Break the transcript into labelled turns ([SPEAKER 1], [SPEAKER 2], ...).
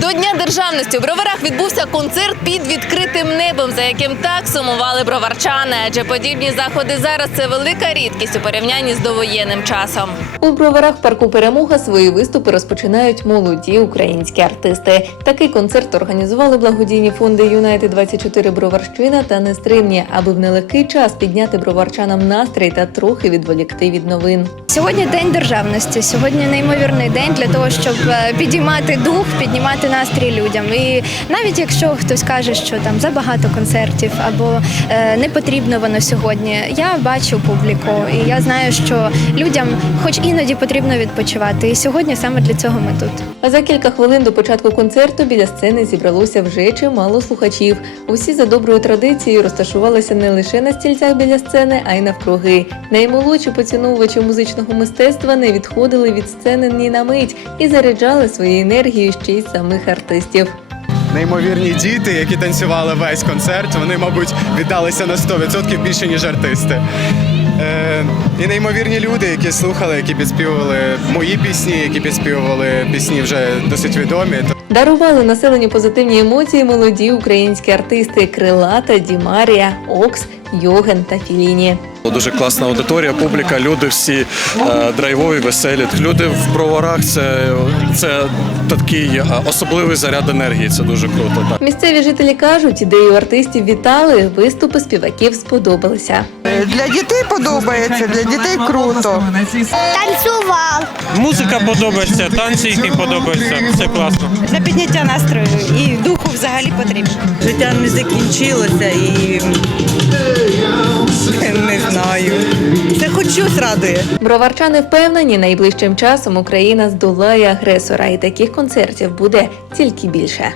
[SPEAKER 1] До Дня державності у броварах відбувся концерт під відкритим небом, за яким так сумували броварчани. Адже подібні заходи зараз це велика рідкість у порівнянні з довоєнним часом. У броварах парку перемога свої виступи розпочинають молоді українські артисти. Такий концерт організували благодійні фонди Юнайтед 24 Броварщина та Нестримні, аби в нелегкий час підняти броварчанам настрій та трохи відволікти від новин.
[SPEAKER 2] Сьогодні день державності. Сьогодні неймовірний день для того, щоб е, підіймати дух, піднімати настрій людям. І навіть якщо хтось каже, що там забагато концертів або е, не потрібно воно сьогодні, я бачу публіку, і я знаю, що людям, хоч іноді потрібно відпочивати. І сьогодні саме для цього ми тут.
[SPEAKER 1] А за кілька хвилин до початку концерту біля сцени зібралося вже чимало слухачів. Усі за доброю традицією розташувалися не лише на стільцях біля сцени, а й навкруги. Наймолодші поціновувачі музичного мистецтва не відходили від сцени ні на мить і заряджали своєю енергією ще й самих артистів.
[SPEAKER 3] Неймовірні діти, які танцювали весь концерт, вони, мабуть, віддалися на 100% більше, ніж артисти. Е, і неймовірні люди, які слухали, які підспівували мої пісні, які підспівували пісні вже досить відомі.
[SPEAKER 1] Дарували населенню позитивні емоції молоді українські артисти Крилата, Дімарія, Окс, Йоген та Філіні.
[SPEAKER 4] Дуже класна аудиторія, публіка, люди всі е, драйвові, веселі. Люди в броварах це, це такий е, особливий заряд енергії. Це дуже круто. Так.
[SPEAKER 1] Місцеві жителі кажуть, ідею артистів вітали, виступи співаків сподобалися.
[SPEAKER 5] Для дітей подобається, для дітей круто.
[SPEAKER 6] танцював.
[SPEAKER 7] Музика подобається, танці їхні подобаються. Все класно.
[SPEAKER 8] для підняття настрою і духу взагалі потрібно.
[SPEAKER 9] Життя не закінчилося і щось радує.
[SPEAKER 1] Броварчани впевнені, найближчим часом Україна здолає агресора, і таких концертів буде тільки більше.